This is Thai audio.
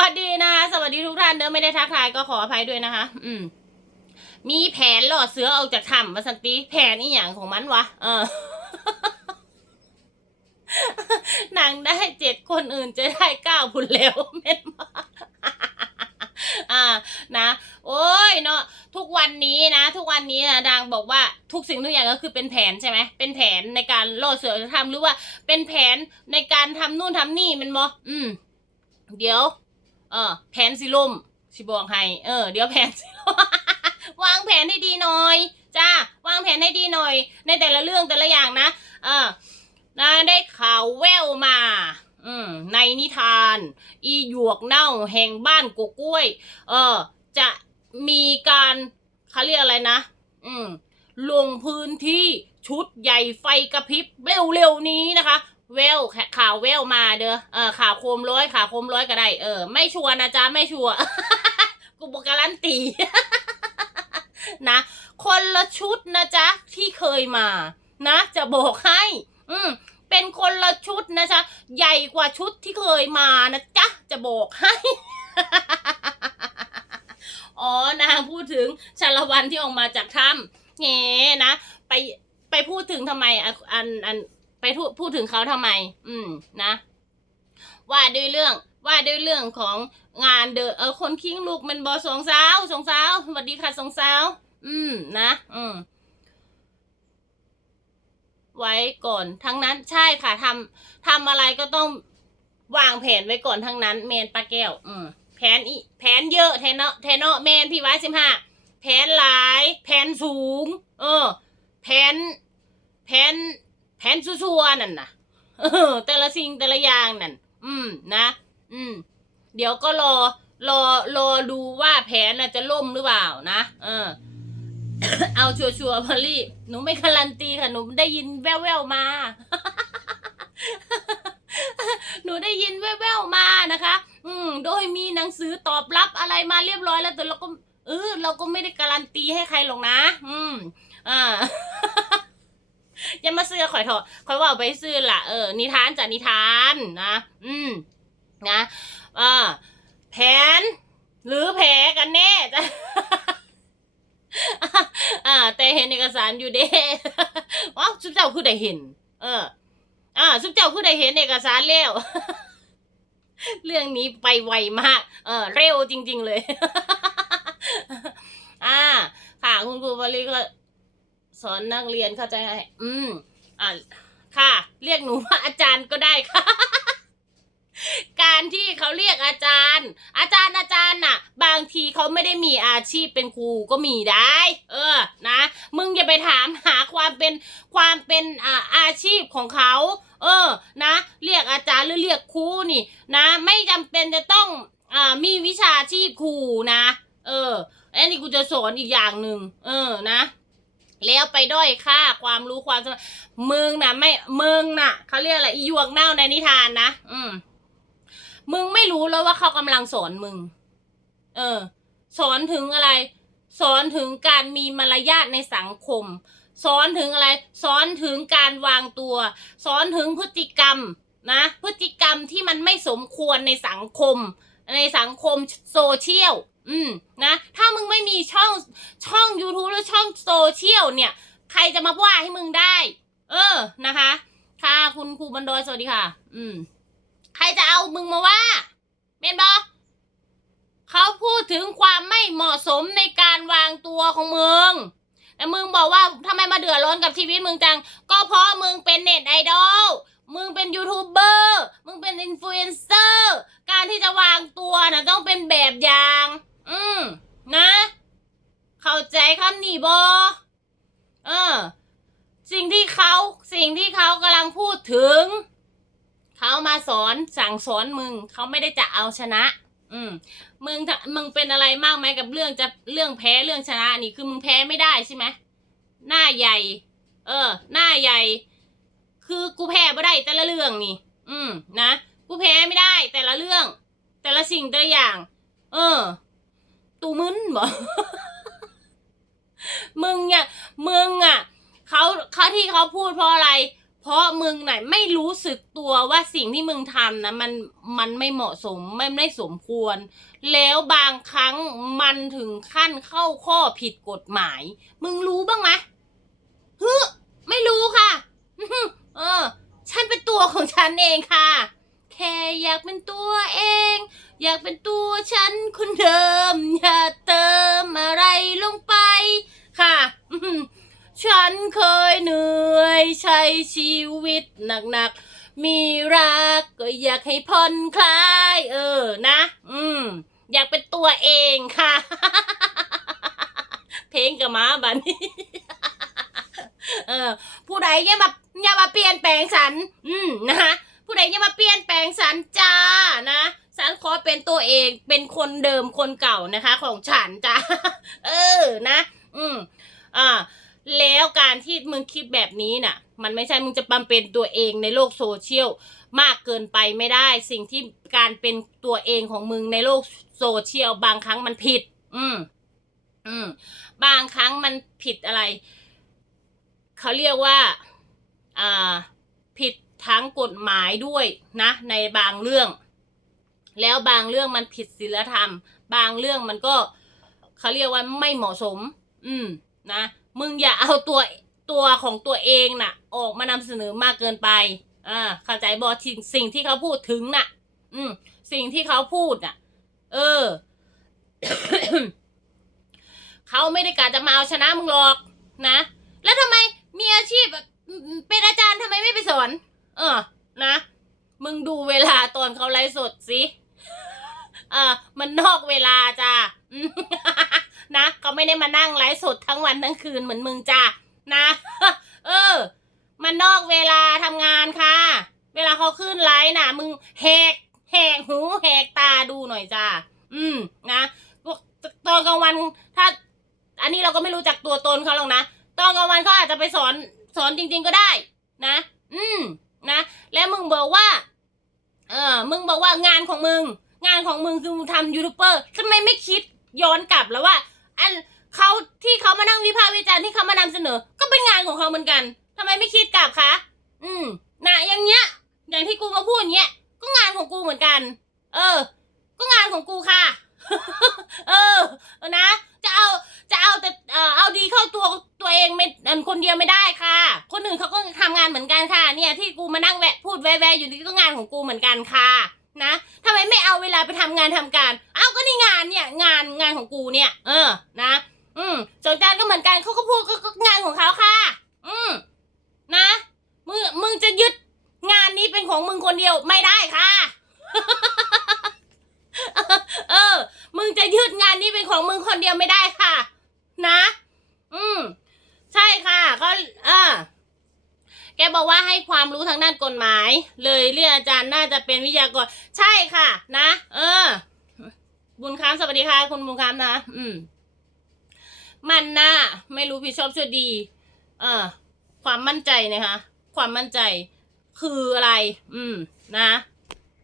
วัสดีนะคะสวัสดีทุกท่านเด้อไม่ได้ทักทายก็ขออภัยด้วยนะคะ อืม มีแผนหลอดเสือออกจากถ้ำมาสันติแผนอีหยังของมันวะเออนางได้เจ็ดคนอื่นจะได้เก้าผุนแล้วเม่นมาอ่านะ โอ้ยเนาะทุกวันนี้นะ ทุกวันนี้นะนางบอกว่าทุกสิ่งทุกอย่างก็คือเป็นแผนใช่ไหมเป็นแผนในการล่อเสือจะทำหรือว่าเป็นแผนในการทำนู่นทำนี่มันบออืม เดี๋ยว เออ แผนสิล่มสิบอกให้ เออ เดี๋ยวแผนสิล่มวางแผนให้ดีหน่อย จ้า วางแผนให้ดีหน่อย ในแต่ละเรื่องแต่ละอย่างนะ เออนะได้ข่าวแววมา อืม ในนิทาน อีหยวกเน่าแห่งบ้านกกล้วย เออ จะมีการเขาเรียกอะไรนะ อืม ลงพื้นที่ชุดใหญ่ไฟกระพริบเร็วๆนี้นะคะ เวลข่าวเวลมาเด้อเออข่าวโคมร้อยข่าวโคมร้อยก็ได้เออไม่ชัวนะจ๊ะไม่ชัวกูบอกการันตีนะ คนละชุดนะจ๊ะที่เคยมา นะ จะบอกให้ อืมเป็นคนละชุดนะจ๊ะใหญ่กว่าชุดที่เคยมานะจ๊ะจะบอกให้อ๋อนางพูดถึงชาละวันที่ออกมาจากถ้ำเงนะ ไปไปพูดถึงทำไมอันอัน ไปพูดถึงเขาทำไม อืมนะ ว่าด้วยเรื่อง ว่าด้วยเรื่องของงานเดอเออคนคิงลูกมันบอสองสาวสองสาวสวัสดีค่ะสองสาว อืมนะ อืมไว้ก่อนทั้งนั้นใช่ค่ะทำทำอะไรก็ต้องวางแผนไว้ก่อนทั้งนั้นเมนปลาแก้ว อืมแผนอีแผนเยอะแทนเนาะแทนเนาะแมนพี่ไว้สิบห้าแผนหลาย แผนสูง เออ แผนแผน แผนชัวๆนั่นนะเออ แต่ละสิ่งแต่ละอย่างนั่น อืม นะ อืม เดี๋ยวก็รอ รอ รอดูว่าแผนน่ะจะล่มหรือเปล่านะ เออ เอาชัวร์ๆพอลลี่ หนูไม่การันตีค่ะ หนูได้ยินแว่วๆมา หนูได้ยินแว่วๆมานะคะ อืม โดยมีหนังสือตอบรับอะไรมาเรียบร้อยแล้วแต่เราก็ เออ เราก็ไม่ได้การันตีให้ใครหรอกนะ อืม อ่า อย่ามาซื้อข่อยเถอะข่อยว่าเอาไปซื้อละเออนิทานจากนิทานนะ อืมนะอ่าแผน หรือแผลกันแน่จ้ะอ่า แต่เห็นเอกสารอยู่เด้ว้าวซุปเจ้าคือได้เห็น เออ อ่าซุปเจ้าคือได้เห็นเอกสารแล้วเรื่องนี้ไปไวมาก เออเร็วจริง ๆ เลย อ่า ค่ะ คุณครูบริก็ สอนนักเรียนเข้าใจให้อืมอ่าค่ะ เรียกหนูว่าอาจารย์ก็ได้ค่ะ การที่เขาเรียกอาจารย์ อาจารย์อาจารย์น่ะ บางทีเขาไม่ได้มีอาชีพเป็นครูก็มีได้ เออ นะ มึงอย่าไปถามหาความเป็นความเป็นอาอาชีพของเขา เออ นะ เรียกอาจารย์หรือเรียกครูนี่ นะ ไม่จำเป็นจะต้องอ่ามีวิชาชีพครูนะ เออ อันนี้กูจะสอนอีกอย่างหนึ่ง เออ นะ แล้วไปด้อยค่าความรู้ความสามารถมึงนะไม่มึงนะเขาเรียกอะไรอีหยวกเน่าในนิทานนะอืมมึงไม่รู้แล้วว่าเขากำลังสอนมึง เออ สอนถึงอะไร สอนถึงการมีมารยาทในสังคม สอนถึงอะไร สอนถึงการวางตัว สอนถึงพฤติกรรมนะ พฤติกรรมที่มันไม่สมควรในสังคม ในสังคมโซเชียล อืมนะ ถ้ามึงไม่มีช่องช่อง YouTube หรือช่องโซเชียลเนี่ย ใครจะมาว่าให้มึงได้ เออนะคะ ค่ะคุณครูบันดอยสวัสดีค่ะ อืม ใครจะเอามึงมาว่าเมนบอเขาพูดถึงความไม่เหมาะสมในการวางตัวของมึงแต่มึงบอกว่าทำไมมาเดือดร้อนกับชีวิตมึงจัง ก็เพราะมึงเป็นเน็ตไอดอลมึงเป็นยูทูบเบอร์ มึงเป็นอินฟลูเอนเซอร์ การที่จะวางตัวนะต้องเป็นแบบอย่าง อืม นะ เข้าใจ คำนี้บอเออ สิ่งที่เขาสิ่งที่เขากำลังพูดถึง เขามาสอนสั่งสอนมึง เขาไม่ได้จะเอาชนะ อืม มึงมึงเป็นอะไรมากไหมกับเรื่องจะเรื่องแพ้เรื่องชนะนี่คือมึงแพ้ไม่ได้ใช่ไหมหน้าใหญ่ เออ หน้าใหญ่ คือกูแพ้ไม่ได้แต่ละเรื่องนี่ อืม นะกูแพ้ไม่ได้แต่ละเรื่อง แต่ละสิ่งแต่ละอย่าง เออ ตูมึนบ่ มึงเนี่ยมึงอะเขาเขาที่เขาพูดเพราะอะไร เพราะมึงน่ะไม่รู้สึกตัวว่าสิ่งที่มึงทำนะมันมันไม่เหมาะสมไม่ไม่สมควร แล้วบางครั้งมันถึงขั้นเข้าข้อผิดกฎหมาย มึงรู้บ้างไหมฮึไม่รู้ค่ะเออ ฉันเป็นตัวของฉันเองค่ะ แค่อยากเป็นตัวเอง อยากเป็นตัวฉันคนเดิมอย่าเติ ฉันเคยเหนื่อยใช้ชีวิตหนักๆ มีรักก็อยากให้ผ่อนคลาย เออนะ อืม อยากเป็นตัวเองค่ะ เพลงกับม้าบันนี้เออ ผู้ใดอย่ามาอย่ามาเปลี่ยนแปลงฉัน อืมนะคะผู้ใดอย่ามาเปลี่ยนแปลงฉันจ้านะฉันขอเป็นตัวเองเป็นคนเดิมคนเก่านะคะ ของฉันจ้าเออนะ อืมอ่า แล้วการที่ มึงคิดแบบนี้น่ะ มันไม่ใช่มึงจะบำเป็นตัวเองในโลกโซเชียลมากเกินไปไม่ได้ สิ่งที่การเป็นตัวเองของมึงในโลกโซเชียลบางครั้งมันผิด อืม อืม บางครั้งมันผิดอะไร เขาเรียกว่า อ่า ผิดทั้งกฎหมายด้วยนะ ในบางเรื่อง แล้วบางเรื่องมันผิดศีลธรรม บางเรื่องมันก็เขาเรียกว่าไม่เหมาะสม อืม นะ มึงอย่าเอาตัว ตัวของตัวเองน่ะ ออกมานำเสนอมากเกินไปอ่าเข้าใจบอสิ่งสิ่งที่เขาพูดถึงน่ะ อืม สิ่งที่เขาพูดน่ะ เออ เขาไม่ได้กะจะมาเอาชนะมึงหรอก นะ แล้วทำไมมีอาชีพเป็นอาจารย์ทำไมไม่ไปสอน เออ นะ มึงดูเวลาตอนเขาไลฟ์สดสิเออมันนอกเวลาจ้านะเขาไม่ได้มานั่งไลฟ์สดทั้งวันทั้งคืนเหมือนมึงจ้า นะ เออ มันนอกเวลาทำงานค่ะ เวลาเขาขึ้นไลฟ์น่ะ มึงแหกแหกหูแหกตาดูหน่อยจ้าอืมนะพวกตอนกลางวันถ้า อันนี้เราก็ไม่รู้จักตัวตนเขาหรอกนะตอนกลางวันเขาอาจจะไปสอนสอนจริง ๆก็ได้ นะ อืมนะ แล้วมึงบอกว่า เออมึงบอกว่างานของมึง งานของมึงคือมึงทำยูทูบเบอร์ทำไมไม่คิดย้อนกลับแล้วว่าอัน เขาที่เขามานั่งวิพากษ์วิจารณ์ที่เขามานำเสนอ ก็เป็นงานของเขาเหมือนกันทำไมไม่คิดกลับคะ อืมนะอย่างเงี้ย อย่างที่กูมาพูดอย่างเงี้ย ก็งานของกูเหมือนกัน เออ ก็งานของกูค่ะ เออ นะ จะเอา จะเอาแต่ เอ่อเอาดีเข้าตัวตัวเองไม่อันคนเดียวไม่ได้ค่ะ คนอื่นเขาก็ทำงานเหมือนกันค่ะ เนี่ยที่กูมานั่งแวะพูดแวะอยู่นี่ก็งานของกูเหมือนกันค่ะ นะทำไมไม่เอาเวลาไปทำงานทำการ เอาก็นี่งานเนี่ย งานงานของกูเนี่ย เออ นะ อืมสงการก็เหมือนกันเขาก็พูดก็งานของเขาค่ะ อืมนะมึงมึงจะยึดงานนี้เป็นของมึงคนเดียวไม่ได้ค่ะ เออ มึงจะยึดงานนี้เป็นของมึงคนเดียวไม่ได้ค่ะ นะ อืมใช่ค่ะเขาเออแกบอกว่าให้ความรู้ทางด้านกฎหมาย เลยเรียกอาจารย์น่าจะเป็นวิทยากร ใช่ค่ะ นะ เออ บุญค้ามสวัสดีค่ะ คุณบุญค้ามนะ อืม มันหน้าไม่รู้ผิดชอบชั่วดีเออความมั่นใจนะคะ ความมั่นใจคืออะไร อืม นะ